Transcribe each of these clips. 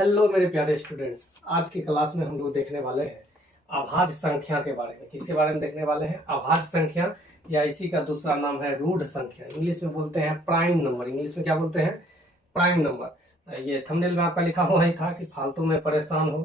Hello मेरे प्यारे students, आज की क्लास में हम लोग देखने वाले हैं अभाज्य संख्या के बारे में। किसके बारे में देखने वाले हैं? अभाज्य संख्या, या इसी का दूसरा नाम है रूढ़ संख्या। इंग्लिश में बोलते हैं प्राइम नंबर। इंग्लिश में क्या बोलते हैं? Prime number. ये थंबनेल में आपका लिखा हुआ ही था कि फालतू में परेशान हो,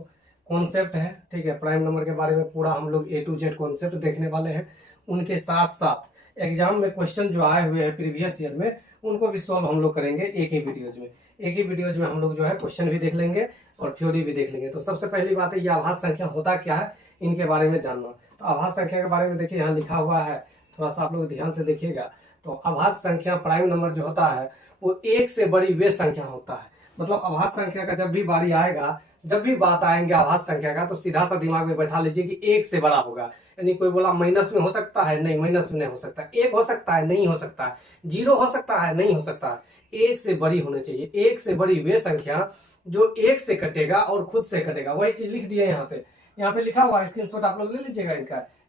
कॉन्सेप्ट है, ठीक है। प्राइम नंबर के बारे में पूरा हम लोग A to Z कॉन्सेप्ट देखने वाले हैं। उनके साथ साथ एग्जाम में क्वेश्चन जो आए हुए हैं प्रीवियस ईयर में, उनको भी सॉल्व हम लोग करेंगे एक ही वीडियोज में। एक ही वीडियोज में हम लोग जो है क्वेश्चन भी देख लेंगे और थ्योरी भी देख लेंगे। तो सबसे पहली बात है, ये आभाज्य संख्या होता क्या है, इनके बारे में जानना। तो आभाज्य संख्या के बारे में देखिए, यहाँ लिखा हुआ है, थोड़ा सा आप लोग ध्यान से देखिएगा। तो आभाज्य संख्या प्राइम नंबर जो होता है वो एक से बड़ी वे संख्या होता है। मतलब आभाज्य संख्या का जब भी बारी आएगा, जब भी बात आएंगे आभाज्य संख्या का, तो सीधा सा दिमाग में बैठा लीजिए कि एक से बड़ा होगा। यानी कोई बोला माइनस में हो सकता है, नहीं माइनस में नहीं हो सकता। एक हो सकता है, नहीं हो सकता है। जीरो हो सकता है, नहीं हो सकता है। एक से बड़ी होनी चाहिए। एक से बड़ी वे संख्या जो एक से कटेगा और खुद से कटेगा। वही चीज लिख दिया यहाँ पे लिखा हुआ है, स्क्रीनशॉट आप लोग ले लीजिएगा।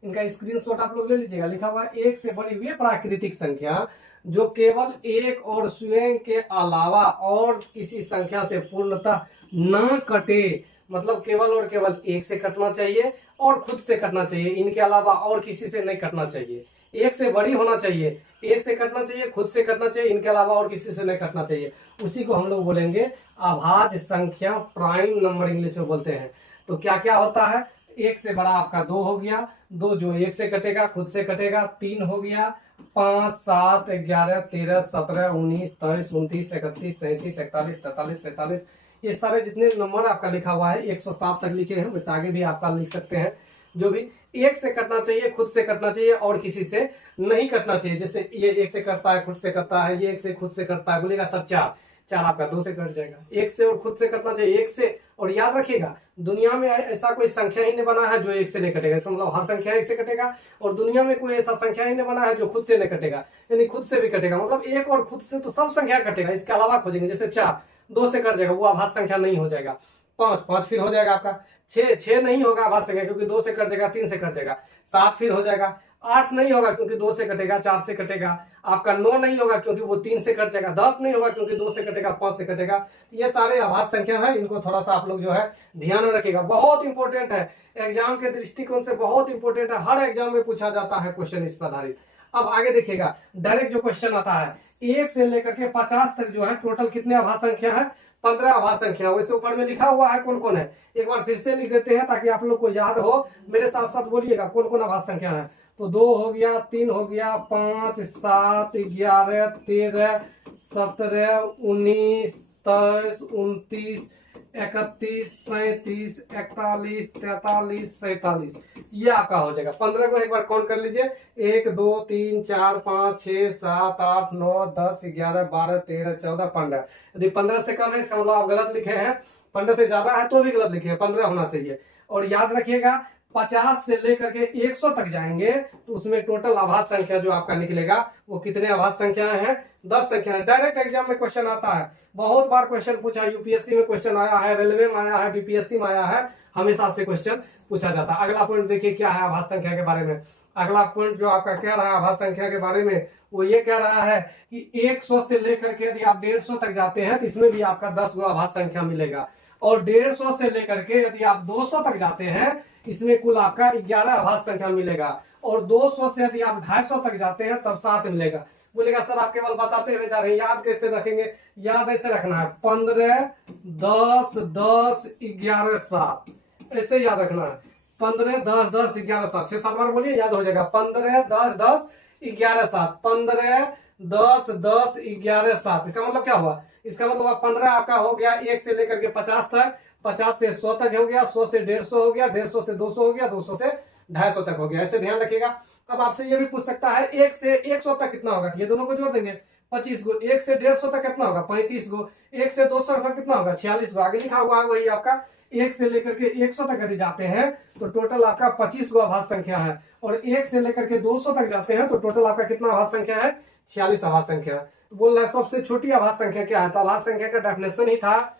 इनका स्क्रीनशॉट आप लोग ले लीजिएगा। लिखा हुआ है, एक से बड़ी वे प्राकृतिक संख्या जो केवल एक और स्वयं के अलावा और किसी संख्या से पूर्णतः न कटे। मतलब केवल और केवल एक से कटना चाहिए और खुद से कटना चाहिए, इनके अलावा और किसी से नहीं कटना चाहिए। एक से बड़ी होना चाहिए, एक से कटना चाहिए, खुद से कटना चाहिए, इनके अलावा और किसी से नहीं कटना चाहिए। उसी को हम लोग बोलेंगे अभाज्य संख्या, प्राइम नंबर इंग्लिश में बोलते हैं। तो क्या क्या होता है? एक से बड़ा आपका 2 हो गया, 2 जो एक से कटेगा, खुद से कटेगा। 3 हो गया, 5, 7, 11, 13, 17, 19, 23, 29, 31, 37, 41, 43, 47, ये सारे जितने नंबर आपका लिखा हुआ है 107 तक लिखे हैं। वैसे आगे भी आपका लिख सकते हैं। जो भी एक से कटना चाहिए, खुद से कटना चाहिए और किसी से नहीं कटना चाहिए। जैसे ये एक से कटता है, खुद से कटता है, ये एक से खुद से कटता है, बोलेगा सर 4, 4 आपका 2 से कट जाएगा। एक से और खुद से कटना चाहिए, एक से। और याद रखिएगा, दुनिया में ऐसा कोई संख्या ही नहीं बना है जो एक से नहीं कटेगा। इसका मतलब हर संख्या एक से कटेगा, और दुनिया में कोई ऐसा संख्या ही नहीं बना है जो खुद से नहीं कटेगा, यानी खुद से भी कटेगा। मतलब एक और खुद से तो सब संख्या कटेगा, इसके अलावा खोजेंगे। जैसे 4 2 से कट जाएगा, वो आभाज्य संख्या नहीं हो जाएगा। 5 फिर हो जाएगा आपका। 6 नहीं होगा आभाज्य संख्या, क्योंकि 2 से कट जाएगा, 3 से कट जाएगा। 7 फिर हो जाएगा। 8 नहीं होगा क्योंकि 2 से कटेगा, 4 से कटेगा। आपका 9 नहीं होगा क्योंकि वो 3 से कट जाएगा। 10 नहीं होगा क्योंकि 2 से कटेगा, 5 से कटेगा। ये सारे आभाज्य संख्या है, इनको थोड़ा सा आप लोग जो है ध्यान में रखिएगा। बहुत इंपॉर्टेंट है, एग्जाम के दृष्टिकोण से बहुत इंपॉर्टेंट है। हर एग्जाम में पूछा जाता है क्वेश्चन इस पर आधारित। अब आगे देखिएगा, डायरेक्ट जो क्वेश्चन आता है, 1 से लेकर के 50 तक जो है टोटल कितने आभाज्य संख्या है? 15 आभाज्य संख्या। वैसे ऊपर में लिखा हुआ है कौन कौन है, एक बार फिर से लिख देते हैं ताकि आप लोग को याद हो। मेरे साथ साथ बोलिएगा कौन कौन आभाज्य संख्या है। तो 2 हो गया, 3 हो गया, 5, 7, 11, 13, 17, 19, 23, 29, 31, 37, 41, 43, 47, ये आपका हो जाएगा। 15 को एक बार काउंट कर लीजिए। 1 2 3 4 5 6 7 8 9 10 11 12 13 14 15। यदि 15 से कम है इसका मतलब आप गलत लिखे हैं। 15 से ज्यादा है तो भी गलत लिखे हैं, 15 होना चाहिए। और याद रखिएगा, 50 से लेकर के 100 तक जाएंगे तो उसमें टोटल आभाज्य संख्या जो आपका निकलेगा वो कितने आभाज्य संख्याएं हैं? 10 संख्या। डायरेक्ट एग्जाम में क्वेश्चन आता है, बहुत बार क्वेश्चन पूछा, यूपीएससी में क्वेश्चन आया है, रेलवे में आया है, बीपीएससी में आया है, हमेशा से क्वेश्चन पूछा जाता है। अगला पॉइंट देखिए क्या है आभाज्य संख्या के बारे में। अगला पॉइंट जो आपका कह रहा है आभाज्य संख्या के बारे में, वो ये कह रहा है कि 100 से लेकर के यदि आप 150 तक जाते हैं तो इसमें भी आपका 10 गो आभाज्य संख्या मिलेगा। और 150 से लेकर के यदि आप 200 तक जाते हैं इसमें कुल आपका 11 आभाज्य संख्या मिलेगा। और 200 से यदि आप 250 तक जाते हैं तब 7 मिलेगा। बोलेगा सर आप केवल बताते हुए जा रहे हैं, याद कैसे रखेंगे? याद ऐसे रखना है, 15 10 10 11 7, ऐसे याद रखना है। 15 10 10 11 7, 6-7 बार बोलिए, याद हो जाएगा। 15 10 10 11 7, 15 10 10 11 7। इसका मतलब क्या हुआ? इसका मतलब 15 आपका हो गया 1 से लेकर के 50 तक, 50 से 100 तक हो गया, 100 से 150 हो गया, 150 से 200 हो गया, 200 से 250 तक हो गया। ऐसे ध्यान रखिएगा। अब आपसे ये भी पूछ सकता है 1 से 100 तक कितना होगा? ये दोनों को जोड़ देंगे, 25 गो। 1 से 150 तक कितना होगा? 35 गो। 1 से 200 तक कितना होगा? 46 गो। आगे लिखा हुआ है वही आपका। 1 से लेकर के 100 तक यदि जाते हैं तो टोटल आपका 25 गो आभाज्य संख्या है। और 1 से लेकर के 200 तक जाते हैं तो टोटल आपका कितना आभाज्य संख्या है? 46 आभाज्य संख्या। तो बोल रहा है सबसे छोटी आभाज्य संख्या क्या है? तो आभाज्य संख्या का डेफिनेशन ही था,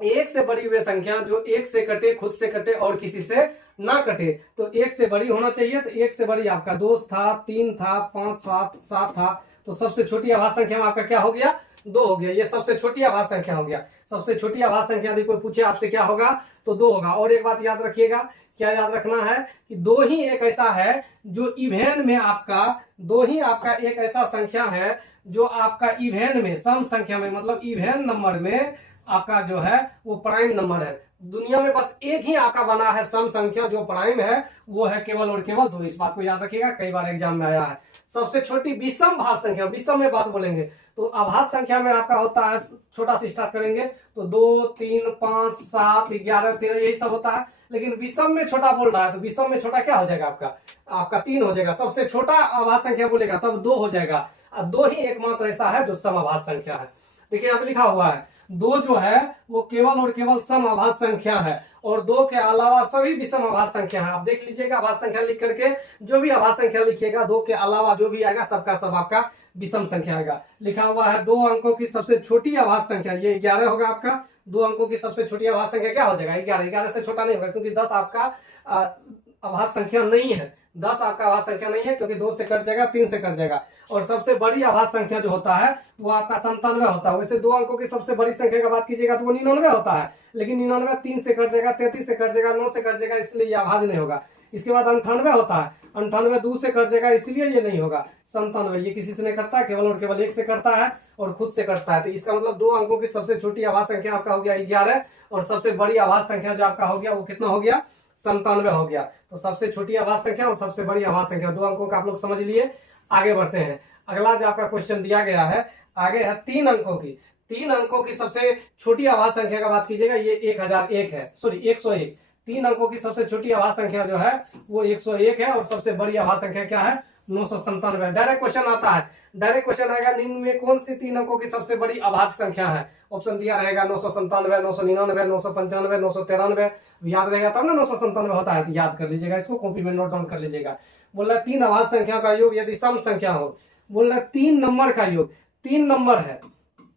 एक से बड़ी वे संख्या जो एक से कटे, खुद से कटे और किसी से ना कटे। तो एक से बड़ी होना चाहिए। तो एक से बड़ी आपका 2 था, 3 था, 5 7 था। तो सबसे छोटी आभाज्य संख्या में आपका क्या हो गया? 2 हो गया। ये सबसे छोटी अभाज्य संख्या हो गया। सबसे छोटी अभाज्य संख्या यदि कोई पूछे आपसे क्या होगा तो 2 होगा। और एक बात याद रखिएगा, क्या याद रखना है कि 2 ही एक ऐसा है जो इवेन में आपका, 2 ही आपका एक ऐसा संख्या है जो आपका इवेन में, सम संख्या में, मतलब इवेन नंबर में आपका जो है वो प्राइम नंबर है। दुनिया में बस एक ही आपका बना है सम संख्या जो प्राइम है, वो है केवल और केवल 2। इस बात को याद रखिएगा, कई बार एग्जाम में आया है। सबसे छोटी विषम भाज्य संख्या, विषम में बात बोलेंगे तो अभाज्य संख्या में आपका होता है, छोटा से स्टार्ट करेंगे तो 2, 3, 5, 7, 11, 13 यही सब होता है। लेकिन विषम में छोटा बोल रहा है तो विषम में छोटा क्या हो जाएगा आपका 3 हो जाएगा। सबसे छोटा अभाज्य संख्या बोलेगा तब 2 हो जाएगा। अब 2 ही एकमात्र ऐसा है जो सम अभाज्य संख्या है। देखिए अब लिखा हुआ है 2 जो है वो केवल और केवल सम अभाज्य संख्या है, और 2 के अलावा सभी विषम अभाज्य संख्या है। आप देख लीजिएगा अभाज्य संख्या लिख करके, जो भी अभाज्य संख्या लिखिएगा 2 के अलावा जो भी आएगा सबका सब आपका विषम संख्या आएगा। लिखा हुआ है 2 अंकों की सबसे छोटी अभाज्य संख्या, ये 11 होगा आपका। 2 अंकों की सबसे छोटी अभाज्य संख्या क्या हो जाएगा 11। 11 से छोटा नहीं होगा क्योंकि 10 आपका अभाज्य संख्या नहीं है। 10 आपका अभाज्य संख्या नहीं है क्योंकि 2 से कट जाएगा, 3 से कट जाएगा। और सबसे बड़ी अभाज्य संख्या जो होता है वो आपका 97 होता है। वैसे 2 अंकों की सबसे बड़ी संख्या का बात कीजिएगा तो वो 99 होता है, लेकिन 99 3 से कट जाएगा, 33 से कट जाएगा, 9 से कट जाएगा, इसलिए ये अभाज्य नहीं होगा। इसके बाद 98 होता है, 98 2 से कट जाएगा इसलिए ये नहीं होगा। 97 ये किसी से नहीं करता है, केवल और केवल 1 से करता है और खुद से करता है। तो इसका मतलब 2 अंकों की सबसे छोटी अभाज्य संख्या आपका हो गया 11, और सबसे बड़ी अभाज्य संख्या जो आपका हो गया वो कितना हो गया 97 हो गया। तो सबसे छोटी अभाज्य संख्या और सबसे बड़ी अभाज्य संख्या 2 अंकों का आप लोग समझ लिए। आगे बढ़ते हैं, अगला जो आपका क्वेश्चन दिया गया है आगे है 3 अंकों की। 3 अंकों की सबसे छोटी अभाज्य संख्या का बात कीजिएगा, ये 1001 है, सॉरी 101। 3 अंकों की सबसे छोटी अभाज्य संख्या जो है वो 101 है, और सबसे बड़ी अभाज्य संख्या क्या है 997। डायरेक्ट क्वेश्चन आता है, डायरेक्ट क्वेश्चन आएगा निम्न में कौन सी 3 अंकों की सबसे बड़ी अभाज्य संख्या है। ऑप्शन दिया रहेगा 997, 999, 995, 993। याद रहेगा तब ना 997 होता है, तो याद कर लीजिएगा, इसको कॉपी में नोट डाउन कर लीजिएगा। बोल रहा है 3 अभाज्य संख्या का योग यदि सम संख्या हो, बोल रहा है 3 नंबर का योग। 3 नंबर है,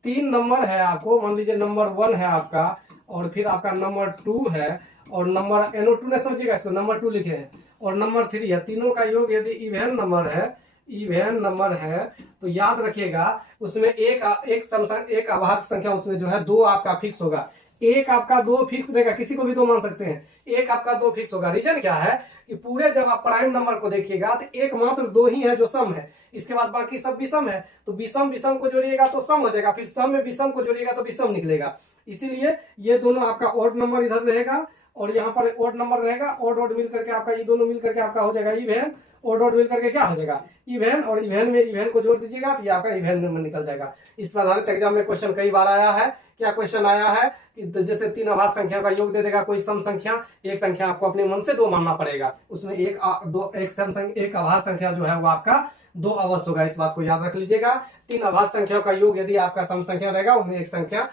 3 नंबर है आपको, मान लीजिए नंबर 1 है आपका, और फिर आपका नंबर 2 है, और नंबर NO2 ने समझिएगा इसको, नंबर 2 लिखे हैं, और नंबर 3 है। तीनों का योग यदि इवेन नंबर है, इवेन नंबर है, तो याद रखिएगा उसमें एक अभाज्य संख्या उसमें जो है 2 आपका फिक्स होगा। एक आपका 2 फिक्स रहेगा, किसी को भी 2 मान सकते हैं। एक आपका 2 फिक्स होगा। रीजन क्या है कि पूरे जब आप प्राइम नंबर को देखिएगा तो एकमात्र 2 ही है जो सम है, इसके बाद बाकी सब विषम है। तो विषम विषम को जोड़िएगा तो सम हो जाएगा, फिर सम में विषम को जोड़िएगा तो विषम निकलेगा। इसीलिए ये दोनों आपका ऑड नंबर इधर रहेगा और यहाँ पर ऑड नंबर रहेगा। ऑड ऑड मिल करके आपका ये दोनों मिल करके आपका हो जाएगा इवेन। ऑड ऑड मिल करके क्या हो जाएगा इवेन, और इवेन में इवेन को जोड़ दीजिएगा तो ये आपका इवेन नंबर निकल जाएगा। इस पर आधारित एग्जाम में क्वेश्चन कई बार आया है। क्या क्वेश्चन आया है कि जैसे 3 अभाज्य संख्या का योग दे देगा कोई सम संख्या, एक संख्या आपको अपने मन से 2 मानना पड़ेगा, उसमें एक अभाज्य संख्या जो है वो आपका 2 अवश्य होगा। इस बात को याद रख लीजिएगा। 3 अभाज्य संख्या का योग यदि आपका सम संख्या रहेगा उनमें एक संख्या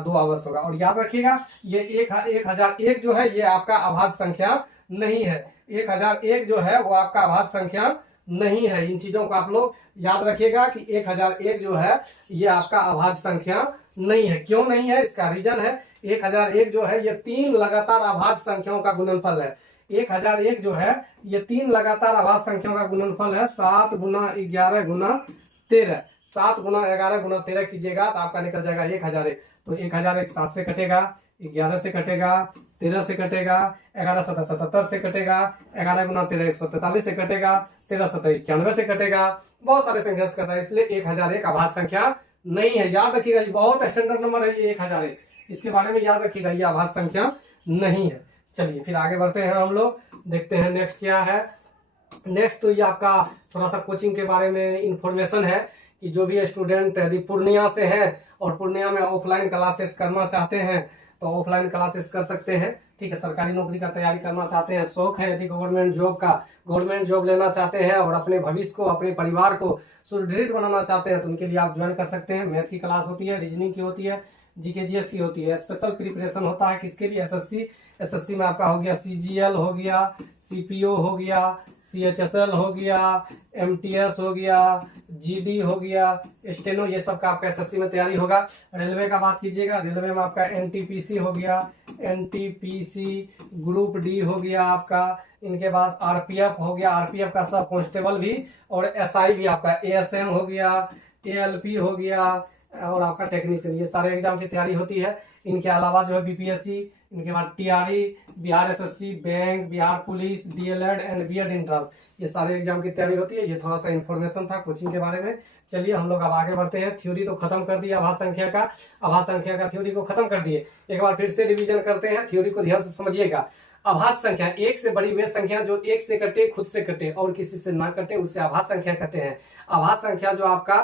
2 अवश्य होगा। और याद रखिएगा ये 1001 जो है ये आपका अभाज्य संख्या नहीं है। 1001 जो है वो आपका अभाज्य संख्या नहीं है। इन चीजों को आप लोग याद रखिएगा कि 1001 जो है ये आपका अभाज्य संख्या नहीं है। क्यों नहीं है, इसका रीजन है 1001 जो है ये 3 लगातार अभाज्य संख्याओं का गुणनफल है। 1001 जो है ये 3 लगातार अभाज्य संख्याओं का गुणनफल है। 7 गुना 11 गुना 13, 7 गुना 11 गुना 13 कीजिएगा तो आपका निकल जाएगा 1001। तो 1001 7 से कटेगा, 11 से कटेगा, 13 से कटेगा, 11 7 77 से कटेगा, 11 गुना 13 143 से कटेगा, 13 7 91 से कटेगा, बहुत सारे संख्या से कटा है, इसलिए 1001 अभाज्य संख्या नहीं है। याद रखिएगा ये बहुत स्टैंडर्ड नंबर है ये 1001, इसके बारे में याद रखिएगा ये अभाज्य संख्या नहीं है। चलिए फिर आगे बढ़ते हैं हम लोग, देखते हैं नेक्स्ट क्या है। नेक्स्ट तो ये आपका थोड़ा सा कोचिंग के बारे में इंफॉर्मेशन है कि जो भी स्टूडेंट यदि पूर्णिया से हैं और पूर्णिया में ऑफलाइन क्लासेस करना चाहते हैं तो ऑफलाइन क्लासेस कर सकते हैं। ठीक है, सरकारी नौकरी का तैयारी करना चाहते हैं, शौक है यदि गवर्नमेंट जॉब लेना चाहते हैं और अपने भविष्य को अपने परिवार को सुदृढ़ बनाना चाहते हैं तो उनके लिए आप ज्वाइन कर सकते हैं। मैथ की क्लास होती है, रीजनिंग की होती है, जीके जीएस की होती है। स्पेशल प्रिपरेशन होता है किसके लिए, एसएससी में आपका हो गया सीजीएल हो गया, सीपीओ हो गया, सीएचएसएल हो गया, एमटीएस हो गया, जीडी हो गया, स्टेनो, ये सब का आपका एसएससी में तैयारी होगा। रेलवे का बात कीजिएगा, रेलवे में आपका एनटीपीसी हो गया, एनटीपीसी ग्रुप डी हो गया आपका, इनके बाद आरपीएफ हो गया, आरपीएफ का सब कांस्टेबल भी, और एसआई भी आपका एएसएम हो गया, एएलपी हो गया, और आपका टेक्नीशियन, ये सारे एग्जाम की तैयारी होती है। इनके अलावा जो है बीपीएससी, इनके बाद TRE, Bihar SSC, bank, Bihar police, DElEd and BEd entrance, ये सारे एग्जाम की तैयारी होती है। ये थोड़ा सा इन्फॉर्मेशन था कोचिंग के बारे में। चलिए हम लोग अब आगे बढ़ते हैं। थ्योरी तो खत्म कर दिया आभास संख्या का थ्योरी को खत्म कर दिए। एक बार फिर से रिवीजन करते हैं, थ्योरी को ध्यान से समझिएगा। आभास संख्या, एक से बड़ी वे संख्या जो एक से कटे, खुद से कटे और किसी से ना कटे, उसे आभास संख्या कहते हैं। आभास संख्या जो आपका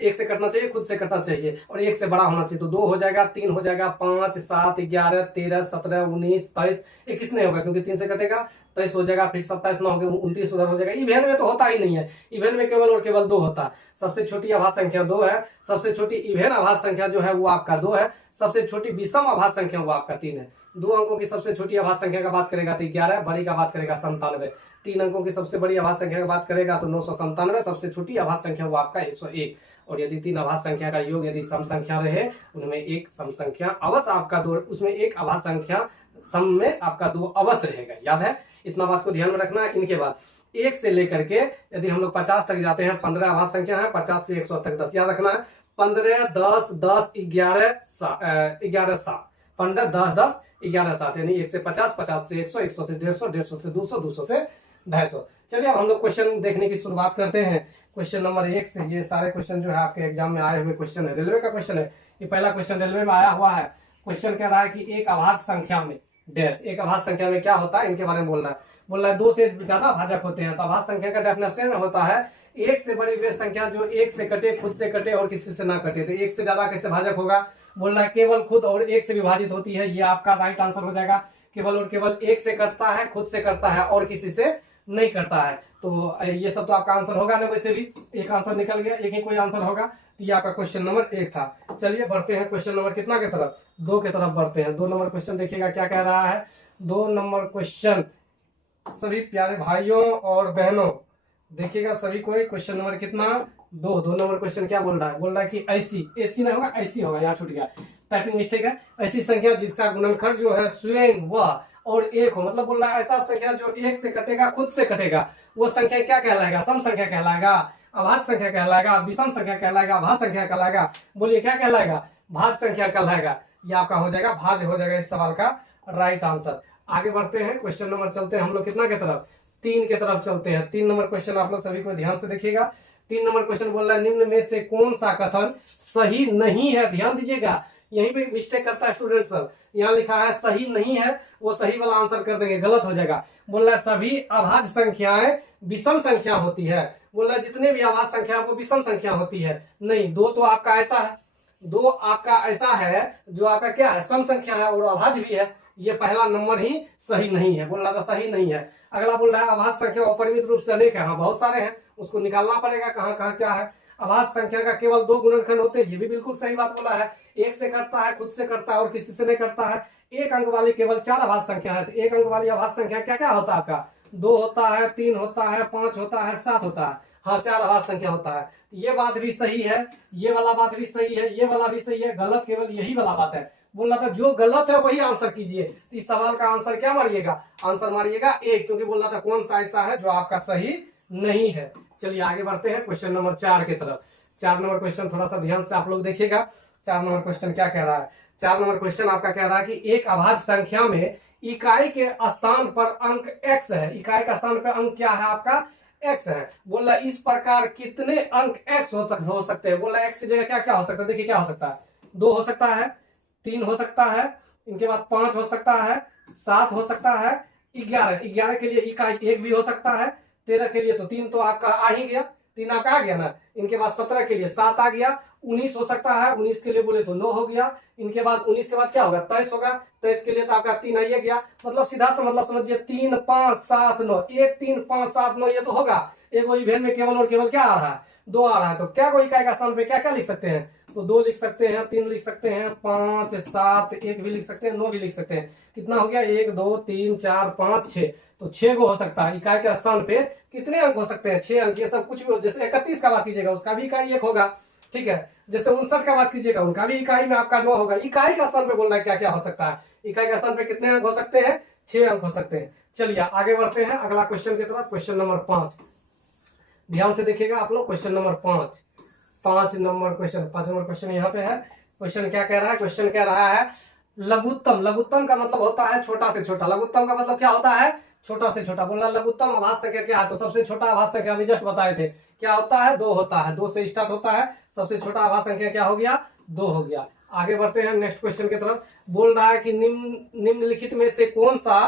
एक से कटना चाहिए, खुद से कटना चाहिए और एक से बड़ा होना चाहिए। तो 2 हो जाएगा, 3 हो जाएगा, 5, 7, 11, 13, 17, 19, 23, 21 नहीं होगा क्योंकि 3 से कटेगा, 23 हो जाएगा, फिर 27 ना हो गया, 29 उधर हो जाएगा। इवेन में तो होता ही नहीं है, इवेन में केवल और केवल 2 होता है। सबसे छोटी आभास संख्या 2 है, सबसे छोटी इवेन आभास संख्या जो है वो आपका 2 है, सबसे छोटी विषम आभास संख्या वो आपका 3 है। 2 अंकों की सबसे छोटी आभास संख्या का बात करेगा तो 11, बड़ी का बात करेगा 97। 3 अंकों की सबसे बड़ी आभास संख्या का बात करेगा तो 997, सबसे छोटी आभास संख्या वो आपका 101। और यदि 3 आभास संख्या का योग यदि सम संख्या रहे, उनमें एक सम संख्या अवश्य आपका 2, उसमें एक आभास संख्या सम में आपका 2 अवश्य रहेगा। याद है, इतना बात को ध्यान में रखना है। इनके बाद 1 से लेकर के यदि हम लोग 50 तक जाते हैं, 15 आभास संख्या है, 50 से 100 तक 10, याद रखना है। 15, 10, 10, 11, 7, 15, 10, 10, 11, 7, यानी 1 से 50, 50 से 100, 100 से 150, 150 से 200, 200 से 250। चलिए अब हम लोग क्वेश्चन देखने की शुरुआत करते हैं। क्वेश्चन नंबर 1 से, ये सारे क्वेश्चन जो है आपके एग्जाम में आए हुए क्वेश्चन है, रेलवे का क्वेश्चन है। ये पहला क्वेश्चन रेलवे में आया हुआ है। क्वेश्चन कह रहा है कि एक अभाज्य संख्या में डैश, एक अभाज्य संख्या में क्या होता है, इनके बारे में बोल रहा है 2 से ज्यादा भाजक होते हैं। तो अभाज्य संख्या का डेफिनेशन होता है एक से बड़ी वे संख्या जो एक से कटे, खुद से कटे और किसी से ना कटे। तो एक से ज्यादा कैसे भाजक होगा, बोल रहा है केवल खुद और एक से विभाजित होती है। ये आपका राइट आंसर हो जाएगा। केवल और केवल एक से कटता है, खुद से कटता है और किसी से नहीं करता है। तो ये सब तो आपका आंसर होगा ना, वैसे भी एक आंसर निकल गया, एक ही कोई आंसर होगा। तो ये आपका क्वेश्चन नंबर 1 था। चलिए बढ़ते हैं क्वेश्चन नंबर कितना की तरफ, 2 की तरफ बढ़ते हैं। 2 नंबर क्वेश्चन देखिएगा क्या कह रहा है। 2 नंबर क्वेश्चन सभी प्यारे भाइयों और बहनों देखिएगा सभी कोई, क्वेश्चन नंबर कितना 2 नंबर क्वेश्चन क्या बोल रहा है कि ऐसी, ऐसी ना होगा ऐसी होगा, यहाँ छूट गया, टाइपिंग मिस्टेक है। ऐसी संख्या जिसका गुणनखंड जो है स्वयं वह और 1 हो, मतलब बोल रहा है ऐसा संख्या जो 1 से कटेगा, खुद से कटेगा, वो संख्या क्या कहलाएगा, सम संख्या कहलाएगा, अभाज्य संख्या कहलाएगा, विषम संख्या कहलाएगा, भाज्य संख्या कहलाएगा। बोलिए क्या कहलाएगा, भाज्य संख्या कहलाएगा। ये आपका हो जाएगा, भाज्य हो जाएगा इस सवाल का राइट आंसर। आगे बढ़ते हैं, क्वेश्चन नंबर चलते हैं हम लोग कितना की तरफ, 3 की तरफ चलते हैं। 3 नंबर क्वेश्चन आप लोग सभी को ध्यान से देखिएगा। 3 नंबर क्वेश्चन बोल रहा है निम्न में से कौन सा कथन सही नहीं है। ध्यान दीजिएगा, यहीं पे मिस्टेक करता है स्टूडेंट सब। यहाँ लिखा है सही नहीं है, वो सही वाला आंसर कर देंगे, गलत हो जाएगा। बोल रहा है सभी अभाज्य संख्याएं विषम संख्या होती है। बोल रहा है जितने भी अभाज्य संख्या वो विषम संख्या होती है। नहीं, 2 तो आपका ऐसा है, 2 आपका ऐसा है जो आपका क्या है, सम संख्या है और अभाज्य भी है। ये पहला नंबर ही सही नहीं है, बोल रहा था सही नहीं है। अगला बोल रहा है अभाज्य संख्या अपरिमित रूप से अनेक है। हाँ, बहुत सारे हैं, उसको निकालना पड़ेगा कहाँ कहाँ क्या है। अभाज्य संख्या का केवल 2 गुणनखंड होते हैं, ये भी बिल्कुल सही बात बोला है। 1 से कटता है, खुद से कटता है और किसी से नहीं करता है। 1 अंक वाली केवल 4 अभाज्य संख्या है। तो 1 अंक वाली अभाज्य संख्या क्या क्या होता है आपका, 2 होता है, 3 होता है, 5 होता है, 7 होता है। हाँ, 4 अभाज्य संख्या होता है। ये बात भी सही है, ये वाला बात भी सही है, ये वाला भी सही है। गलत केवल यही वाला बात है। बोल रहा था जो गलत है वही आंसर कीजिए। इस सवाल का आंसर क्या मारिएगा, आंसर मारिएगा 1, क्योंकि बोल रहा था कौन सा ऐसा है जो आपका सही नहीं है। चलिए आगे बढ़ते हैं क्वेश्चन नंबर 4 की तरफ। 4 नंबर क्वेश्चन थोड़ा सा ध्यान से आप लोग देखिएगा। 4 नंबर क्वेश्चन क्या कह रहा है। 4 नंबर क्वेश्चन आपका कह रहा है कि एक अभाज्य संख्या में इकाई के स्थान पर अंक x है। इकाई का स्थान पर अंक क्या है आपका, x है। बोल रहा है इस प्रकार कितने अंक x हो सकते हैं। बोल रहा है x की जगह क्या क्या हो सकता है, देखिए क्या हो सकता है, 2 हो सकता है, 3 हो सकता है, इनके बाद 5 हो सकता है, 7 हो सकता है, 11 के लिए इकाई 1 भी हो सकता है, 13 के लिए तो 3 तो आपका आ ही गया, 3 आपका आ गया ना। इनके बाद 17 के लिए 7 आ गया, 19 हो सकता है, 19 के लिए बोले तो 9 हो गया। इनके बाद 19 के बाद क्या होगा, 23 होगा, 23 के लिए तो आपका 3 आइए गया। मतलब सीधा सा मतलब समझिए 3, 5, 7, 9, 1, 3, 5, 7, 9 ये तो होगा। एक वही इवेंट में केवल और केवल क्या आ रहा है, 2 आ रहा है। तो क्या कोई इकाई का स्थान पे क्या क्या लिख सकते हैं, तो 2 लिख सकते हैं, 3 लिख सकते हैं, 5, 7, 1 भी लिख सकते हैं, 9 भी लिख सकते हैं। कितना हो गया, 1, 2, 3, 4, 5, 6, तो 6 को हो सकता है। इकाई के स्थान पे कितने अंक हो सकते हैं, 6 अंक। ये सब कुछ भी हो, जैसे 31 का बात कीजिएगा उसका भी इकाई 1 होगा, ठीक है। जैसे 59 का बात कीजिएगा उनका भी इकाई में आपका 9 होगा। इकाई का स्थान पे बोल रहा है क्या क्या हो सकता है, इकाई का स्थान पे कितने अंक हो सकते हैं, 6 अंक हो सकते हैं। चलिए आगे बढ़ते हैं अगला क्वेश्चन की तरफ, क्वेश्चन नंबर 5। ध्यान से देखिएगा आप लोग, question number 5। 5 number question, 5 number question यहाँ पे है। क्वेश्चन क्या कह रहा है? क्वेश्चन कह रहा है लघुत्तम। लघुत्तम का मतलब होता है छोटा से छोटा। लघुत्तम का मतलब क्या होता है? छोटा से छोटा। बोलना लघुत्तम आभाज्य संख्या क्या है? तो सबसे छोटा आभाज्य संख्या अभी जस्ट बताए थे, क्या होता है? 2 होता है। 2 से स्टार्ट होता है। सबसे छोटा आभाज्य संख्या क्या हो गया? 2 हो गया। आगे बढ़ते हैं नेक्स्ट क्वेश्चन की तरफ। बोल रहा है कि निम्नलिखित में से कौन सा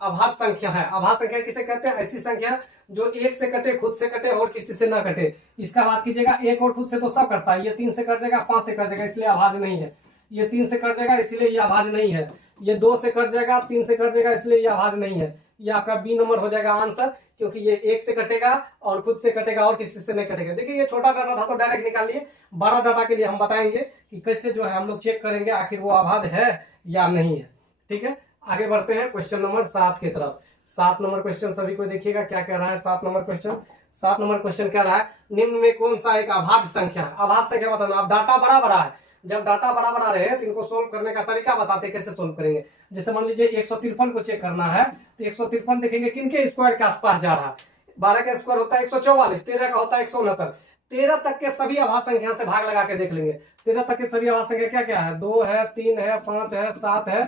अभाज्य संख्या है? अभाज्य संख्या किसे कहते हैं? ऐसी संख्या जो 1 से कटे, खुद से कटे और किसी से ना कटे। इसका बात कीजिएगा, 1 और खुद से तो सब कटता है। ये 3 से कट जाएगा, 5 से कट जाएगा, इसलिए अभाज्य नहीं है। ये 3 से कट जाएगा, इसलिए ये अभाज्य नहीं है। ये 2 से कट जाएगा, 3 से कट जाएगा, इसलिए ये अभाज्य नहीं है। ये आपका बी नंबर हो जाएगा आंसर, क्योंकि ये 1 से कटेगा और खुद से कटेगा और किसी से नहीं कटेगा। देखिए ये छोटा डाटा था तो डायरेक्ट निकालिए। बड़ा डाटा के लिए हम बताएंगे कि कैसे जो है हम लोग चेक करेंगे आखिर वो अभाज्य है या नहीं है। ठीक है, आगे बढ़ते हैं क्वेश्चन नंबर 7 की तरफ। 7 नंबर क्वेश्चन सभी को देखिएगा क्या कह रहा है। 7 नंबर क्वेश्चन, 7 नंबर क्वेश्चन कह रहा है निम्न में कौन सा एक अभाज्य संख्या है? अभाज्य संख्या बताना। अब डाटा बड़ा बड़ा है, जब डाटा बड़ा बड़ा रहे तो इनको सोल्व करने का तरीका बताते हैं कैसे सोल्व करेंगे। जैसे मान लीजिए 153 को चेक करना है तो 153 देखेंगे किनके स्क्वायर के आसपास जा रहा है। 12 का स्क्वायर होता है 144, 13 का होता है 169, 13 तक के सभी अभाज्य संख्या से भाग लगा के देख लेंगे। 13 तक के सभी अभाज्य संख्या क्या क्या है? 2 है, 3 है, 5 है, 7 है,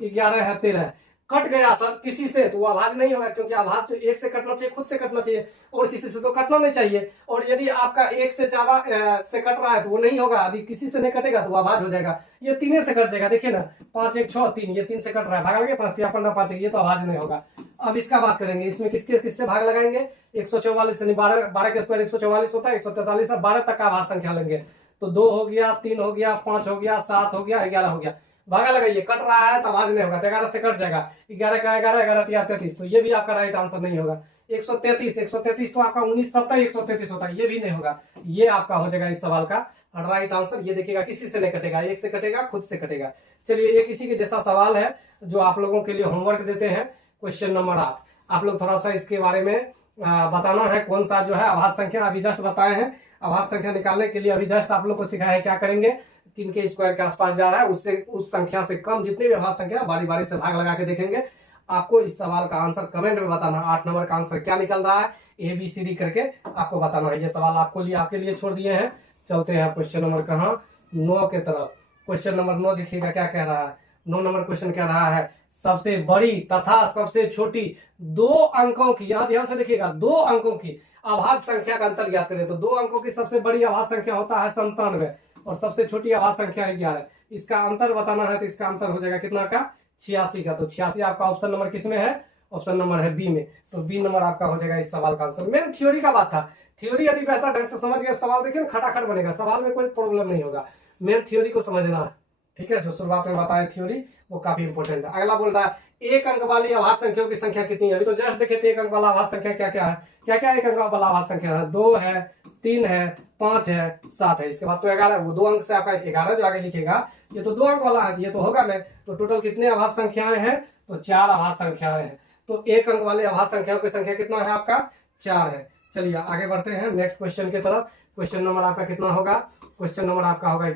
11 है, 13 है। कट गया सब किसी से तो वो अभाज्य नहीं होगा, क्योंकि अभाज्य 1 से कटना चाहिए, खुद से कटना चाहिए, और किसी से तो कटना नहीं चाहिए। और यदि आपका 1 से ज्यादा से कट रहा है तो वो नहीं होगा। यदि किसी से नहीं कटेगा तो वो अभाज्य हो जाएगा। ये 3 से कट जाएगा, देखिए ना, 5 1 6 3, ये 3 से कट रहा है, भाग लगे 5 3 15 5, ये तो अभाज्य नहीं होगा। अब इसका बात करेंगे, इसमें किससे भाग लगाएंगे? 144 यानी 12 के स्क्वायर 144 होता है, 143 है, 12 तक का अभाज्य संख्या लेंगे तो 2 हो गया, 3 हो गया, 5 हो गया, 7 हो गया, 11 हो गया। भागा लगाइए, कट रहा है तो अभाज्य नहीं होगा, 11 से कट जाएगा, 11 का 11, 11 तिया 33, तो ये भी आपका राइट आंसर नहीं होगा। 133 तो आपका 19 सप्ताह 133 होता है, ये भी नहीं होगा। ये आपका हो जाएगा इस सवाल का राइट आंसर। ये देखिएगा किसी से नहीं कटेगा, 1 से कटेगा, खुद से कटेगा। चलिए एक इसी के जैसा सवाल है जो आप लोगों के लिए होमवर्क देते हैं। क्वेश्चन नंबर 8, आप लोग थोड़ा सा इसके बारे में बताना है कौन सा जो है अभाज्य संख्या। अभी जस्ट बताए हैं, अभाज्य संख्या निकालने के लिए अभी जस्ट आप लोग को सिखाया है क्या करेंगे। किनके स्क्वायर के आसपास जा रहा है उससे, उस संख्या से कम जितनी भी अभाज्य संख्या बारी बारी से भाग लगा के देखेंगे। आपको इस सवाल का आंसर कमेंट में बताना, 8 नंबर का आंसर क्या निकल रहा है, ABCD करके आपको बताना है। ये सवाल आपके लिए छोड़ दिए हैं। चलते हैं क्वेश्चन नंबर 9 के तरफ। क्वेश्चन नंबर 9 देखिएगा क्या कह रहा है। 9 नंबर क्वेश्चन कह रहा है सबसे बड़ी तथा सबसे छोटी 2 अंकों की, यहां ध्यान से देखिएगा, 2 अंकों की अभाज्य संख्या का अंतर ज्ञात करें। तो 2 अंकों की सबसे बड़ी अभाज्य संख्या होता है 97 और सबसे छोटी अभाज्य संख्या 11। इसका अंतर बताना है तो इसका अंतर हो जाएगा कितना का? 86 का। तो 86 आपका ऑप्शन नंबर किस में है? ऑप्शन नंबर है बी में। तो बी नंबर आपका हो जाएगा इस सवाल का आंसर। मेन थ्योरी का बात था, थ्योरी यदि बेहतर ढंग से समझ गए सवाल देखिए ना खटाखट बनेगा, सवाल में कोई प्रॉब्लम नहीं होगा। मेन थ्योरी को समझना है, ठीक है, जो शुरुआत में बताया थ्योरी वो काफी इंपॉर्टेंट है। अगला बोल रहा है 1 अंक वाली अभाज्य संख्याओं की संख्या कितनी है? अभी तो जस्ट देखे थे 1 अंक वाला अभाज्य संख्या क्या क्या है, क्या 1 अंक वाला अभाज्य संख्या है? 2 है, 3 है, 5 है, 7 है, इसके बाद तो 11 है। वो 2 अंक से आपका 11 जो आगे लिखेगा ये तो 2 अंक वाला है, ये तो होगा नहीं। तो टोटल कितने अभाज्य संख्याएं हैं? तो 4 अभाज्य संख्याएं हैं। तो 1 अंक वाले अभाज्य संख्याओं की संख्या कितना है आपका? 4 है। चलिए आगे बढ़ते हैं नेक्स्ट क्वेश्चन की तरफ। क्वेश्चन नंबर आपका कितना होगा? क्वेश्चन नंबर आपका होगा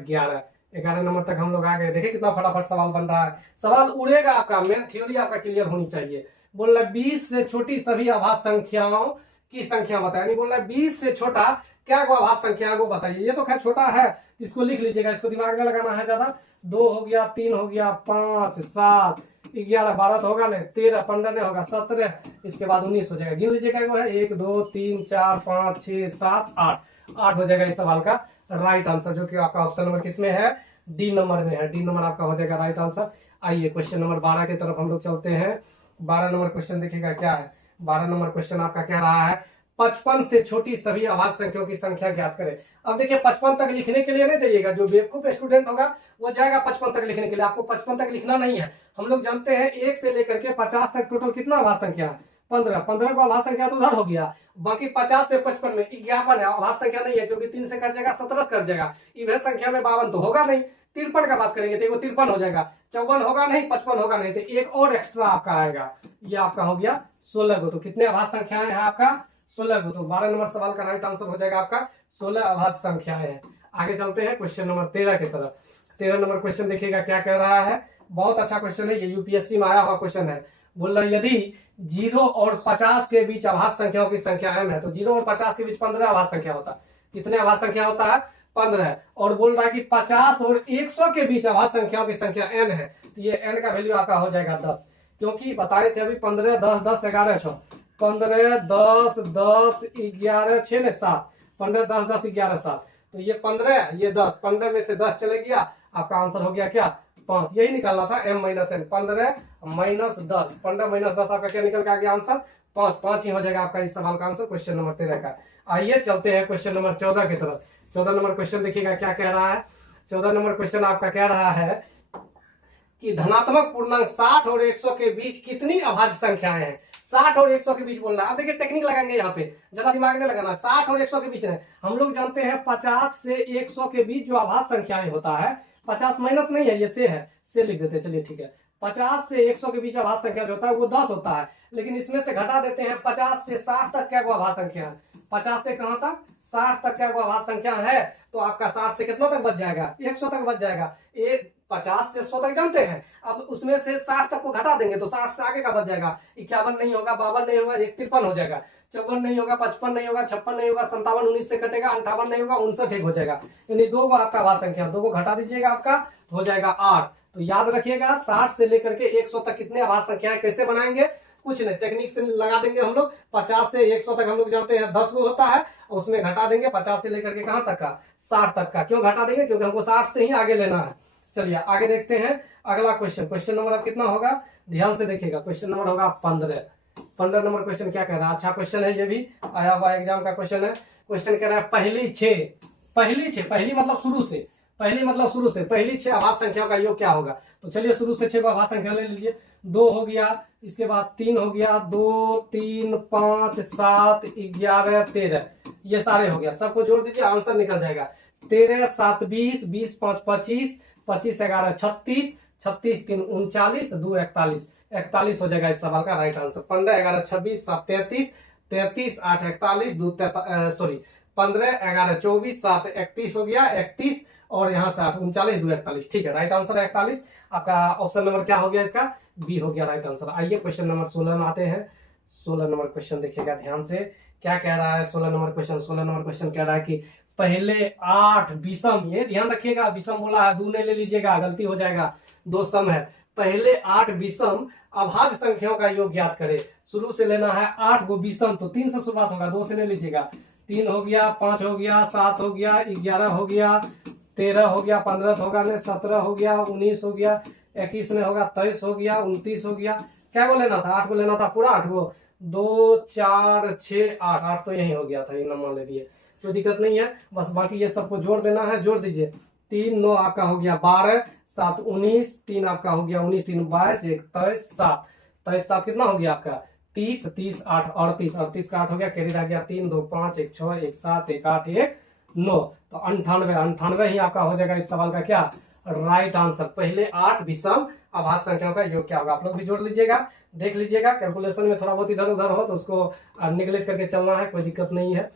11 नंबर तक हम लोग आ गए। देखिए कितना फटाफट सवाल बन रहा है, सवाल उड़ेगा आपका। मेन थ्योरी आपका क्लियर होनी चाहिए। बोल रहा है 20 से छोटी सभी अभाज्य संख्याओं की संख्या बताए, नहीं बोल रहा है 20 से छोटा क्या को अभाज्य संख्या को बताइए। ये तो खैर छोटा है, इसको लिख लीजिएगा, इसको दिमाग में लगाना है ज्यादा। 2 हो गया, 3 हो गया, 5 7 11 12 तो होगा नहीं, 13 15 नहीं होगा, 17, इसके बाद 19 हो जाएगा। गिन लीजिएगा वो है 1 2 3 4 5 6 7 8 हो जाएगा इस सवाल का राइट आंसर, जो कि आपका ऑप्शन नंबर किसमें है? डी नंबर में है। डी नंबर आपका हो जाएगा राइट आंसर। आइए क्वेश्चन नंबर 12 की तरफ हम लोग चलते हैं। 12 नंबर क्वेश्चन देखिएगा क्या है। 12 नंबर क्वेश्चन आपका कह रहा है 55 से छोटी सभी अभाज्य संख्याओं की संख्या ज्ञात करें। अब देखिए 55 तक लिखने के लिए नहीं जाइएगा, जो बेवकूफ स्टूडेंट होगा वो जाएगा 55 तक लिखने के लिए। आपको 55 तक लिखना नहीं है। हम लोग जानते हैं 1 से लेकर के 50 तक टोटल कितना अभाज्य संख्या है? 15 का अभाज्य संख्या तो उधर हो गया। बाकी 50 से 55 में 51 है, अभाज्य संख्या नहीं है, क्योंकि 3 से कट जाएगा, 17 से कट जाएगा। इवन संख्या में 52 तो होगा नहीं। 53 का बात करेंगे तो 53 हो जाएगा, 54 होगा नहीं, 55 होगा नहीं, तो एक और एक्स्ट्रा आपका आएगा। ये आपका हो गया 16 गो। तो कितने अभाज्य संख्याएं हैं आपका? 16 गो। तो 12 नंबर सवाल का राइट आंसर हो जाएगा आपका 16 अभाज्य संख्याएं हैं। आगे चलते हैं क्वेश्चन नंबर 13 की तरफ। 13 नंबर क्वेश्चन देखिएगा क्या कह रहा है। बहुत अच्छा क्वेश्चन है, ये यूपीएससी में आया हुआ क्वेश्चन है। बोल रहा है यदि 0 और 50 के बीच अभाज्य संख्याओं की संख्या m है, तो 0 और 50 के बीच 15 अभाज्य संख्या होता है। कितने अभाज्य संख्या होता है 15। और बोल रहा है कि 50 और 100 के बीच अभाज्य संख्याओं की संख्या n है, तो ये n का वैल्यू आपका हो जाएगा 10, क्योंकि बता रहे थे अभी 15 10 10 11 6, 15 10 10 11 6 ने 7, 15 10 10 11 7, तो ये 15 ये 10, 15 में से 10 चले गया, आपका आंसर हो गया क्या 5। यही निकालना था m minus n, 15 minus 10, 15 minus 10 आपका क्या निकल के आ गया आंसर 5। 5 ही हो जाएगा आपका इस सवाल का आंसर क्वेश्चन नंबर 13 का। आइए चलते हैं क्वेश्चन नंबर 14 की तरफ। 14 नंबर क्वेश्चन देखिएगा क्या कह रहा है। 14 नंबर क्वेश्चन आपका कह रहा है कि धनात्मक पूर्णांक 60 और 100 के बीच कितनी अभाज्य संख्याएं हैं। 60 और 100 के बीच बोलना है। अब देखिए टेक्निक लगाएंगे यहाँ पे, ज्यादा दिमाग नहीं लगाना। 60 और 100 के बीच है, हम लोग जानते हैं 50 से 100 के बीच जो अभाज्य संख्याएं होता है, 50 माइनस नहीं है, ये से है, से लिख देते हैं, चलिए ठीक है। 50 से 100 के बीच अभाज्य संख्या जो होता है वो 10 होता है, लेकिन इसमें से घटा देते हैं 50 से 60 तक क्या वो अभाज्य संख्या है। 50 से कहां तक 60 तक क्या वो अभाज्य संख्या है, तो आपका 60 से कितना तक बच जाएगा 100 तक बच जाएगा। 50 से 100 तक जानते हैं, अब उसमें से 60 तक को घटा देंगे तो 60 से आगे का बच जाएगा। 51 नहीं होगा, 52 नहीं होगा, 53 हो जाएगा, 54 नहीं होगा, 55 नहीं होगा, 56 नहीं होगा, 57 19 से कटेगा, 58 नहीं होगा, 59 एक हो जाएगा। यानी दो को आपका अभाज्य संख्या, दो को घटा दीजिएगा आपका तो हो जाएगा 8। तो याद रखिएगा 60 से लेकर के 100 तक कितने अभाज्य संख्याएं कैसे बनाएंगे, कुछ नहीं, टेक्निक से लगा देंगे हम लोग। 50 से 100 तक हम लोग जानते हैं 10 को होता है, उसमें घटा देंगे 50 से लेकर के कहां तक का 60 तक का। क्यों घटा देंगे, क्योंकि हमको 60 से ही आगे लेना है। चलिए आगे देखते हैं अगला क्वेश्चन। क्वेश्चन नंबर अब कितना होगा, ध्यान से देखिएगा। क्वेश्चन नंबर होगा 15 नंबर क्वेश्चन क्या कह रहा है, अच्छा क्वेश्चन है, ये भी आया हुआ एग्जाम का क्वेश्चन है। क्वेश्चन कह रहा है पहली मतलब शुरू से पहली 6 अभाज्य संख्याओं का योग क्या होगा। तो चलिए शुरू से 6 अभाज्य संख्या ले लीजिए। 2 हो गया, इसके बाद 3 हो गया, 2 3 5 7 11 13, ये सारे हो गया, सबको जोड़ दीजिए आंसर निकल जाएगा। 13 7 20, 20 5 25, 25 11 36, 36 3 39, 2 41, 41 हो जाएगा इस सवाल का राइट आंसर। 15 11 26 7 33, 33 8 41, 2 15 11 24 7 31 हो गया 31, और यहाँ से 8 39 2 41, ठीक है, राइट आंसर है 41। आपका ऑप्शन नंबर क्या हो गया, इसका बी हो गया राइट आंसर। आइए क्वेश्चन नंबर 16 में आते हैं। 16 नंबर क्वेश्चन देखिएगा ध्यान से क्या कह रहा है। 16 नंबर क्वेश्चन कह रहा है कि पहले 8 विषम, ये ध्यान रखिएगा, विषम बोला है, दूने ले लीजिएगा, गलती हो जाएगा, 2 सम है। पहले 8 विषम अभाज्य संख्याओं का योग ज्ञात करे। शुरू से लेना है 8 को विषम, तो 3 से शुरुआत होगा, 2 से ले लीजिएगा। 3 हो गया, 5 हो गया, 7 हो गया, 11 हो गया, 13 हो गया, 15 होगा, 17 हो गया, 19 हो गया, 21 में होगा, 23 हो गया, 29 हो गया। क्या को लेना था, 8 को लेना था, पूरा 8 को, 2 4 6 8, 8 तो यही हो गया था, ये नंबर ले लिए, कोई दिक्कत नहीं है, बस बाकी ये सबको जोड़ देना है। जोड़ दीजिए, 3 9 आपका हो गया 12, 7 19, 3 आपका हो गया 19, 3 22, 1 23 7, 23 7 कितना हो गया आपका 30, 30 8 38, 38 का 8 हो गया, कैरी रह गया 3 2 5 1 6 1 7 1 8 1 9, तो 98 ही आपका हो जाएगा इस सवाल का क्या राइट आंसर। पहले 8 विषम अभाज्य संख्याओं का योग क्या होगा, आप लोग भी जोड़ लीजिएगा, देख लीजिएगा, कैलकुलेशन में थोड़ा बहुत इधर उधर हो तो उसको निगलेक्ट करके चलना है, कोई दिक्कत नहीं है।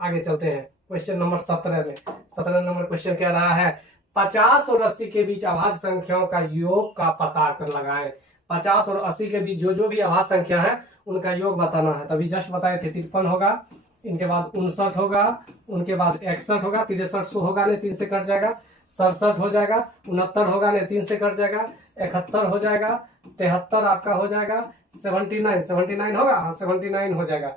आगे चलते हैं क्वेश्चन नंबर 17 में। 17 नंबर क्वेश्चन कह रहा है 50 और 80 के बीच अभाज्य संख्याओं का योग का पता कर लगाएं। 50 और 80 के बीच जो भी अभाज्य संख्या है उनका योग बताना है। तभी जस्ट बताए थे 53 होगा, इनके बाद 59 होगा, उनके बाद 61 होगा, 63 होगा नहीं 3 से कट जाएगा, 67 हो जाएगा, 69 होगा नहीं 3 से कट जाएगा, 71 हो जाएगा, 73 आपका हो जाएगा, 79 होगा, 79 हो जाएगा।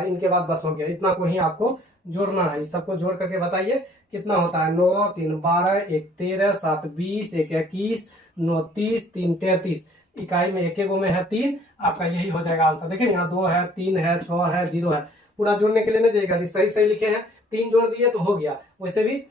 इनके बाद बस हो गया, इतना को ही आपको जोड़ना है। सबको जोड़ करके बताइए कितना होता है। 9 3 12, 1 13, 7 20, 1 21, 9 30, 3 33, इकाई में एक में है 3, आपका यही हो जाएगा आंसर। देखिए यहाँ 2 है, 3 है, 6 है, 0 है, पूरा जोड़ने के लिए नहीं जाएगा, सही लिखे हैं, 3 जोड़ दिए तो हो गया। वैसे भी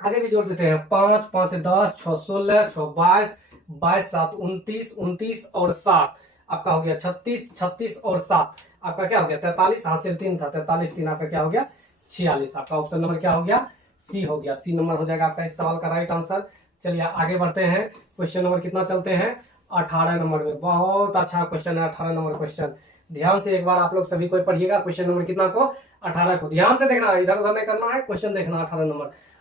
आगे भी जोड़ देते हैं, 5 5 10, 6 16, 6 22, 22 7 29, 29 और 7 आपका हो गया 36, 36 और 7 आपका क्या हो गया 43, हासिल 3 था, 43 3 आपका क्या हो गया 46। आपका ऑप्शन नंबर क्या हो गया सी हो गया, सी नंबर हो जाएगा आपका इस सवाल का राइट आंसर। चलिए आगे बढ़ते हैं, क्वेश्चन नंबर कितना चलते हैं 18 नंबर में। बहुत अच्छा क्वेश्चन है 18 नंबर क्वेश्चन, ध्यान से एक बार आप लोग सभी कोई पढ़िएगा। क्वेश्चन नंबर कितना को 18 को ध्यान से देखना है, इधर उधर नहीं करना है, क्वेश्चन देखना।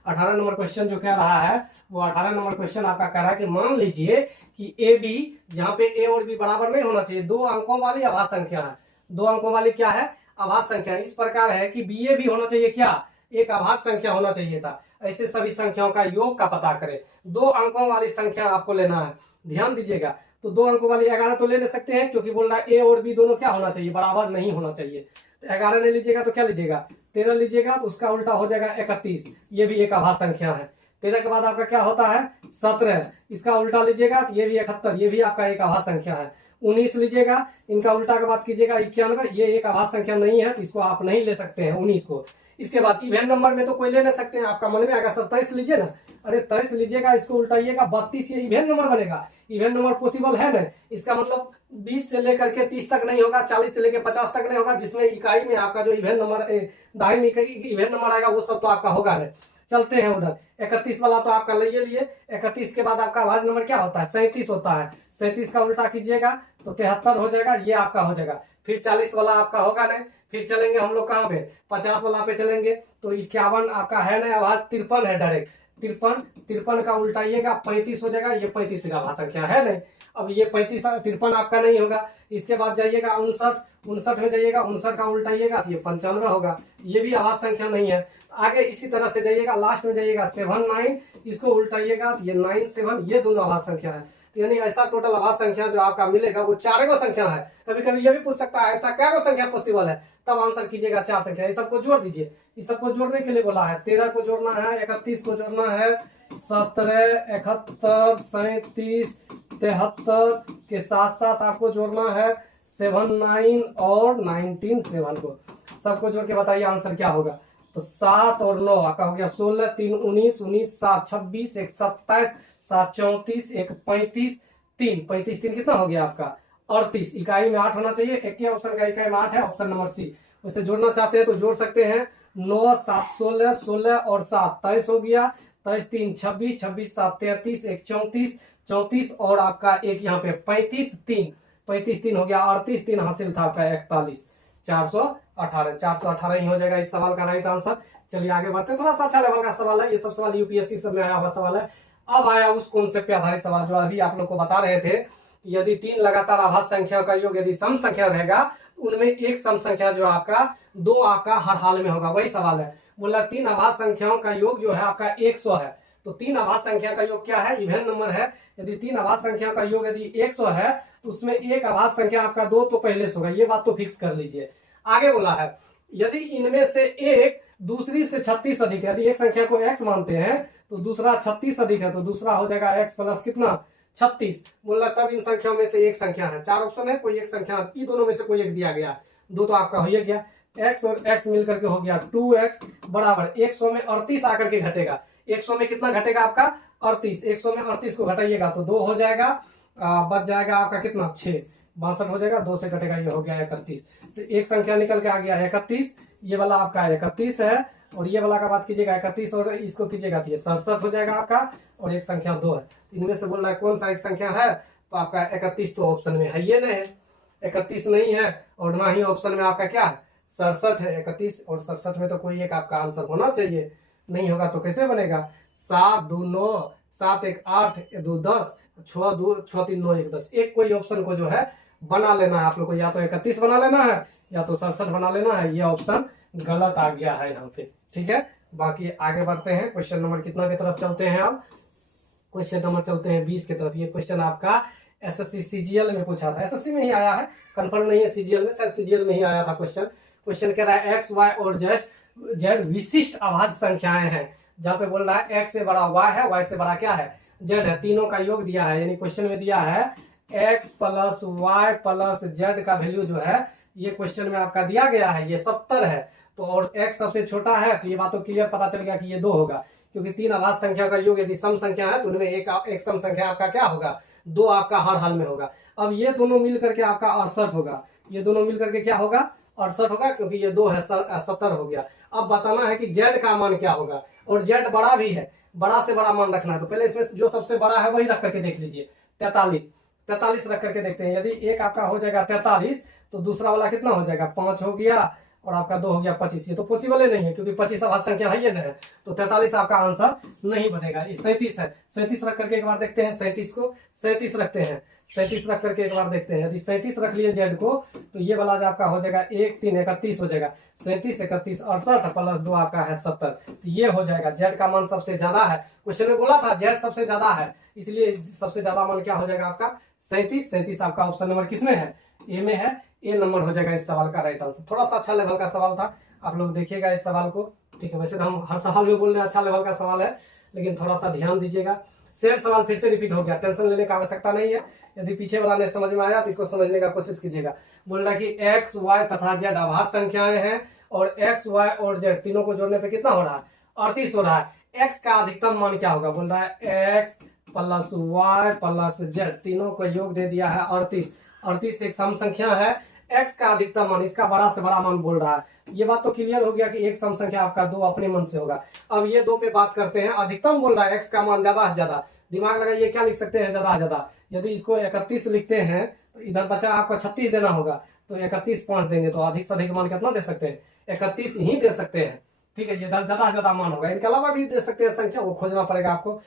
18 नंबर क्वेश्चन जो कह रहा है वो 18 नंबर क्वेश्चन आपका कह रहा है कि मान लीजिए कि ए बी, जहां पे ए और बी बराबर नहीं होना चाहिए, 2 अंकों वाली अभाज्य संख्या है, 2 अंकों वाली क्या है अभाज्य संख्या, इस प्रकार है कि बी ए भी होना चाहिए क्या एक अभाज्य संख्या होना चाहिए था। ऐसे सभी संख्याओं का योग का पता करें। 2 अंकों वाली संख्या आपको लेना है, ध्यान दीजिएगा। तो 2 अंकों वाली 11 तो ले सकते हैं, क्योंकि बोल रहा है ए और बी दोनों क्या होना चाहिए, बराबर नहीं होना चाहिए। तो 11 ले लीजिएगा तो क्या लीजिएगा, 13 लीजिएगा तो उसका उल्टा हो जाएगा 31, ये भी एक अभाज्य संख्या है। 13 के बाद आपका क्या होता है 17, इसका उल्टा लीजिएगा तो ये भी 71, ये भी आपका एक अभाज्य संख्या है। 19 लीजिएगा, इनका उल्टा के बाद कीजिएगा 91, ये एक अभाज्य संख्या नहीं है, तो इसको आप नहीं ले सकते हैं 19 को। इसके बाद इवेन नंबर में तो कोई ले नहीं सकते हैं, आपका मन में आएगा सर 23 लीजिए ना, अरे 23 लीजिएगा, इसको उल्टाइएगा 32, ये इवेन नंबर बनेगा। इवेन नंबर पॉसिबल है ना, इसका मतलब 20 से लेकर के 30 तक नहीं होगा, 40 से लेकर 50 तक नहीं होगा, जिसमें इकाई में आपका जो इवेन नंबर दाहिनी इवेन नंबर आएगा वो सब तो आपका होगा नहीं। चलते हैं उधर, 31 वाला तो आपका ले लिए। 31 के बाद आपका अभाज्य नंबर क्या होता है 37 होता है। 37 का उल्टा कीजिएगा तो 73 हो जाएगा, ये आपका हो जाएगा। फिर 40 वाला आपका होगा नहीं, फिर चलेंगे हम लोग कहाँ पे 50 वाला पे चलेंगे, तो 51 आपका है ना अभाज्य, 53 है डायरेक्ट। 53 का उल्टाइएगा 35 हो जाएगा, ये 35 फिर अभाज्य संख्या है नहीं। अब ये 53 आपका नहीं होगा। इसके बाद जाइएगा 59 में जाइएगा, 59 का उल्टाइएगा तो ये 95 होगा, ये भी अभाज्य संख्या नहीं है। आगे इसी तरह से जाइएगा, लास्ट में जाइएगा 79, इसको उल्टाइएगा तो ये 97, ये दोनों अभाज्य संख्या है। यानी ऐसा टोटल अभाज्य संख्या जो आपका मिलेगा वो 4 गो संख्या है। कभी कभी ये भी पूछ सकता है ऐसा क्या गो संख्या पॉसिबल है, तब आंसर कीजिएगा 4 संख्या। ये सबको जोड़ दीजिए, इस सबको जोड़ने के लिए बोला है। 13 को जोड़ना है, 31 को जोड़ना है, 17, 71, 37, 73 के साथ साथ आपको जोड़ना है 79 और 19 7 को। सबको जोड़ के बताइए आंसर क्या होगा। तो 7 और 9 आपका हो गया 16, 3 19, 19 7 26, 1 27, 7 34, 1 35, 3 कितना हो गया आपका 38। इकाई में 8 होना चाहिए, एक ही ऑप्शन का इकाई में 8 है, ऑप्शन नंबर सी। वैसे जोड़ना चाहते हैं तो जोड़ सकते हैं। 9 7 16, 16 और 7 23 हो गया, 23 3 26, 26 7 33, 1 34, 34 और आपका एक यहाँ पे 35 3 हो गया 38, 3 हासिल था आपका 41, 418 ही हो जाएगा इस सवाल का राइट आंसर। चलिए आगे बढ़ते हैं, थोड़ा सा अच्छा लेवल का सवाल है, ये सब सवाल यूपीएससी सब में आया हुआ सवाल है। अब आया उस कॉन्सेप्ट पे आधारित सवाल जो अभी आप लोग को बता रहे थे, यदि 3 लगातार अभाज्य संख्याओं का योग यदि सम संख्या रहेगा, उनमें एक सम संख्या जो आपका 2 आपका हर हाल में होगा, वही सवाल है। बोला 3 अभाज्य संख्याओं का योग जो है आपका 100 है, तो 3 अभाज्य संख्या का योग क्या है इवेन नंबर है। यदि 3 अभाज्य संख्याओं का योग यदि 100 है तो उसमें एक अभाज्य संख्या आपका 2 तो पहले से होगा, ये बात तो फिक्स कर लीजिए। आगे बोला है यदि इनमें से एक दूसरी से 36 अधिक है, यदि एक संख्या को x मानते हैं तो दूसरा 36 अधिक है, तो दूसरा हो जाएगा x प्लस कितना 36। बोला तब इन संख्याओं में से एक संख्या है, 4 ऑप्शन है, कोई एक संख्या, इन दोनों में से कोई एक दिया गया, 2 तो आपका हो ही गया। x और x मिलकर के हो गया 2x बराबर 100 में 38 आकर के घटेगा। 100 में कितना घटेगा आपका 38, 100 में 38 को घटाइएगा तो 2 हो जाएगा, बच जाएगा आपका कितना 6, 62 हो जाएगा, 2 से घटेगा ये हो गया 31। तो एक संख्या निकल के आ गया 31, ये वाला आपका 31 है, और ये वाला का बात कीजिएगा 31 और इसको कीजिएगा तो ये 67 हो जाएगा आपका, और एक संख्या 2 है। इनमें से बोल रहा है कौन सा एक संख्या है, तो आपका 31 तो ऑप्शन में है ये नहीं है, 31 नहीं है, और ना ही ऑप्शन में आपका क्या है 67 है। 31 और 67 में तो कोई एक आपका आंसर होना चाहिए, नहीं होगा तो कैसे बनेगा। 7 2 9, 7 1 8, 2 10, 6 2 6 3 9 1 10, एक कोई ऑप्शन को जो है बना लेना है आप लोग को, या तो 31 बना लेना है या तो 67 बना लेना है। ये ऑप्शन गलत आ गया है यहाँ पे, ठीक है। बाकी आगे बढ़ते हैं, क्वेश्चन नंबर कितना की तरफ चलते हैं आप, क्वेश्चन नंबर चलते हैं 20 की तरफ। ये क्वेश्चन आपका एसएससी सीजीएल में पूछा था, एसएससी में ही आया है, कंफर्म नहीं है सीजीएल में, शायद सीजीएल में ही आया था क्वेश्चन कह रहा है एक्स वाई और जेड विशिष्ट अभाज्य संख्याएं हैं, जहाँ पे बोल रहा है एक्स से बड़ा वाई है, वाई से बड़ा क्या है जेड है, तीनों का योग दिया है। यानी क्वेश्चन में दिया है x plus y plus z का वैल्यू जो है ये क्वेश्चन में आपका दिया गया है, ये 70 है, तो और x सबसे छोटा है, तो ये बात तो क्लियर पता चल गया कि ये 2 होगा, क्योंकि 3 अभाज्य संख्या का योग यदि सम संख्या है तो उनमें एक सम संख्या आपका क्या होगा 2 आपका हर हाल में होगा। अब ये दोनों मिल करके आपका 68 होगा, ये दोनों मिल करके क्या होगा 68 होगा, क्योंकि ये 2 है 70 हो गया। अब बताना है कि z का मान क्या होगा, और z बड़ा भी है, बड़ा से बड़ा मान रखना है, तो पहले इसमें जो सबसे बड़ा है वही रख करके देख लीजिए। 43 रख करके देखते हैं, यदि एक आपका हो जाएगा 43 तो दूसरा वाला कितना हो जाएगा 5 हो गया, और आपका 2 हो गया 25। ये तो पॉसिबल ही नहीं है क्योंकि 25 अभाज्य संख्या है ही नहीं है, तो 43 आपका आंसर नहीं बनेगा। ये 37 है, 37 रख करके एक बार देखते हैं, 37 को 37 रखते हैं, 37 रख करके एक बार देखते हैं। यदि 37 रख लिए जेड को तो ये वाला जो आपका हो जाएगा 1 3 31 हो जाएगा, 37 31 68 प्लस 2 आपका है 70, तो ये हो जाएगा। जेड का मान सबसे ज्यादा है, क्वेश्चन में बोला था जेड सबसे ज्यादा है, इसलिए सबसे ज्यादा मान क्या हो जाएगा आपका 37। 37 आपका ऑप्शन नंबर किसमें है, ए में है, ए नंबर हो जाएगा इस सवाल का राइट आंसर। थोड़ा सा अच्छा लेवल का सवाल था, आप लोग देखिएगा इस सवाल को, ठीक है। वैसे तो हम हर सवाल में बोल रहे हैं अच्छा लेवल का सवाल है, लेकिन थोड़ा सा ध्यान दीजिएगा। सेम सवाल फिर से रिपीट हो गया, टेंशन लेने की आवश्यकता नहीं है। यदि पीछे वाला नहीं समझ में आया तो इसको समझने का कोशिश कीजिएगा। बोल रहा है कि एक्स वाई तथा जेड अभाज्य संख्याएं हैं और एक्स वाई और जेड तीनों को जोड़ने पे कितना हो रहा है, 38 हो रहा है। एक्स का अधिकतम मान क्या होगा, बोल रहा है x plus y plus z तीनों को योग दे दिया है 38। 38 एक सम संख्या है, एक्स का अधिकतम मान, इसका बड़ा से बड़ा मान बोल रहा है। ये बात तो क्लियर हो गया कि एक सम संख्या आपका 2 अपने मन से होगा। अब ये 2 पे बात करते हैं, अधिकतम बोल रहा है एक्स का मान ज्यादा से ज्यादा, दिमाग लगाइए क्या लिख सकते हैं ज्यादा से ज्यादा। यदि इसको 31 लिखते हैं तो इधर बचा आपको 36 देना होगा, तो 31 5 देंगे तो अधिक से अधिक मान कितना दे सकते हैं, 31 ही दे सकते हैं, ठीक है। ये ज्यादा से ज्यादा मान होगा, इनके अलावा भी दे सकते हैं संख्या, वो खोजना पड़ेगा आपको।